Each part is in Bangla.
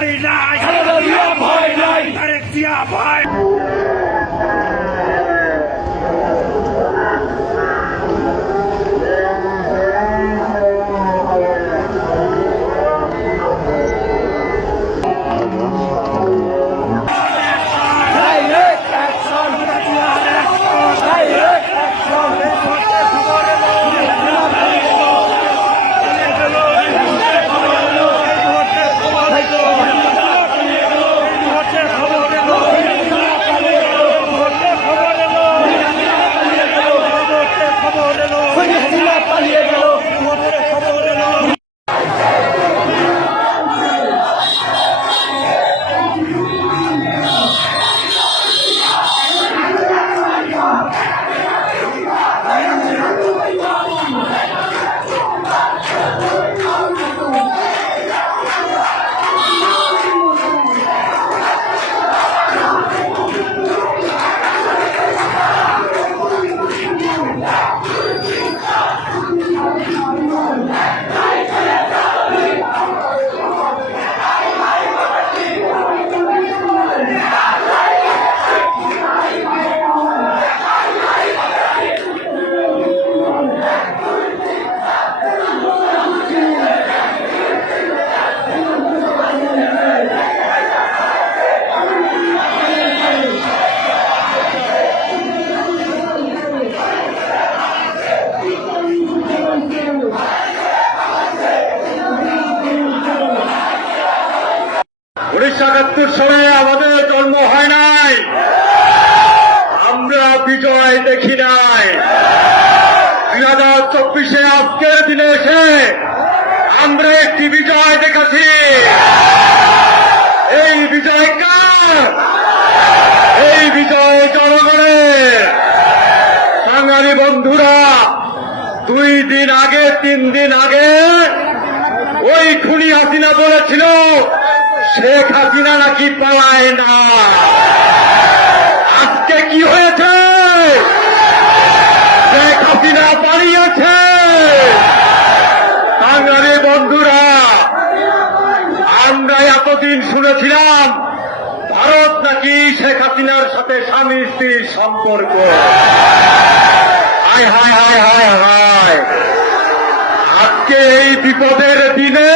বাড়ি নাই। ভয় নাই। ভয়। উনিশশো একাত্তর সালে আমাদের জন্ম হয় নাই। আমরা বিজয় দেখি নাই। দুই হাজার চব্বিশে আজকের দিনে এসে আমরা একটি বিজয় দেখেছি। এই বিজয় কার? এই বিজয় জনগণের। বাঙালি বন্ধুরা, দুই দিন আগে, তিন দিন আগে ওই খুনি হাসিনা বলেছিল শেখ হাসিনা নাকি পালায় না? আজকে কি হয়েছে? শেখ হাসিনা পালিয়েছে। বাঙালি বন্ধুরা, আমরা এতদিন শুনেছিলাম, ভারত নাকি শেখ হাসিনার সাথে স্বামী স্ত্রীর সম্পর্ক। হায় হায় হায় হায় হায়। আজকে এই বিপদের দিনে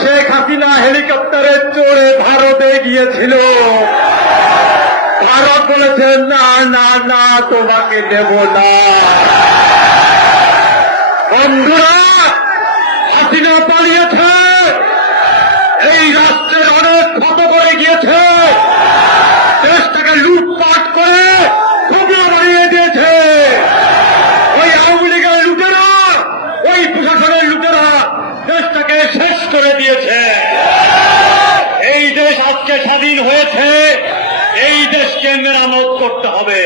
শেখ হাসিনা হেলিকপ্টারে চড়ে ভারতে গিয়েছিল। ভারত বলেছে, না না না, তোমাকে দেব না। বন্ধুরা দেশকে মেরামত করতে হবে।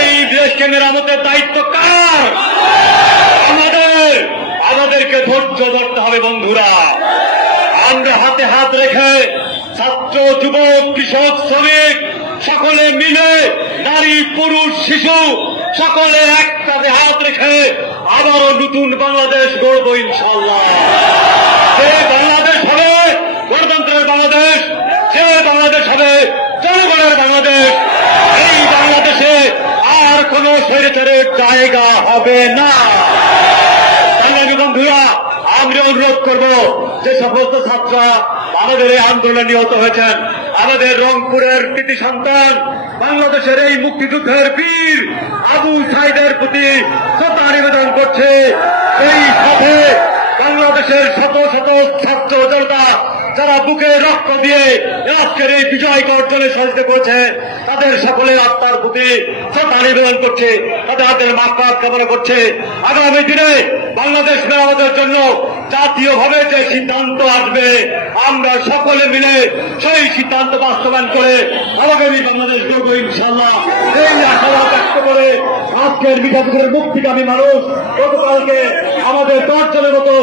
এই দেশকে মেরামতের দায়িত্ব কার? আমাদের, আমাদেরকে ধৈর্য ধরতে হবে বন্ধুরা। আমরা হাতে হাত রেখে ছাত্র, যুবক, কৃষক, শ্রমিক, সকলে মিলে নারী, পুরুষ, শিশু, সকলে এক কাঁধে হাত রেখে আবারও নতুন বাংলাদেশ গড়ব ইনশাল্লাহ যে বাংলাদেশ হবে গণতন্ত্রের বাংলাদেশ যে বাংলাদেশ হবে জনগণের বাংলাদেশ এই বাংলাদেশে আর কোন স্বৈরাচারের জায়গা হবে না। বন্ধুরা, আমরা অনুরোধ করব যে সমস্ত ছাত্ররা আমাদের এই আন্দোলনে নিহত হয়েছেন। আমাদের রংপুরের কৃতি সন্তান, বাংলাদেশের এই মুক্তিযুদ্ধের বীর আবু সাইদের প্রতি শ্রদ্ধা নিবেদন করছে। এই সাথে বাংলাদেশের শত শত ছাত্র জনতা যারা বুকে রক্ত দিয়ে আজকের এই বিজয়কে অর্জনে সহযোগিতা করেছে, তাদের সকলের আত্মার প্রতি শ্রদ্ধা নিবেদন করছে, তাদের হাতের মাফ কামনা করছে। আগামী দিনে বাংলাদেশ মেরামতের জন্য জাতীয়ভাবে যে সিদ্ধান্ত আসবে, আমরা সকলে মিলে সেই সিদ্ধান্ত বাস্তবায়ন করে আগামী বাংলাদেশ গড়ব ইনশাল্লাহ এই আশাবাদ ব্যক্ত করে আজকের বিকাশের মুক্তিকামী মানুষ গতকালকে আমাদের দশ জনের মতো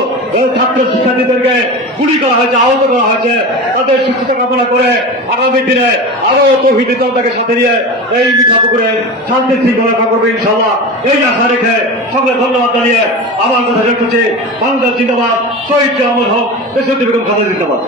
ছাত্র শিক্ষার্থীদেরকে গুলি করা হয়েছে, আহত করা হয়েছে। তাদের সুস্থতা কামনা করে আগামী দিনে আরও তৌহিদি জনতাকে সাথে নিয়ে এই মিঠা পুকুরে শান্তি শৃঙ্খলা রক্ষা করবে ইনশাল্লাহ এই আশা রেখে সকলে ধন্যবাদ জানিয়ে আমার কথা করছি। বাংলাদেশ জিন্দাবাদ। শহীদ আহমদ হক দেশত্রী বেগম খালেদা জিন্দাবাদ।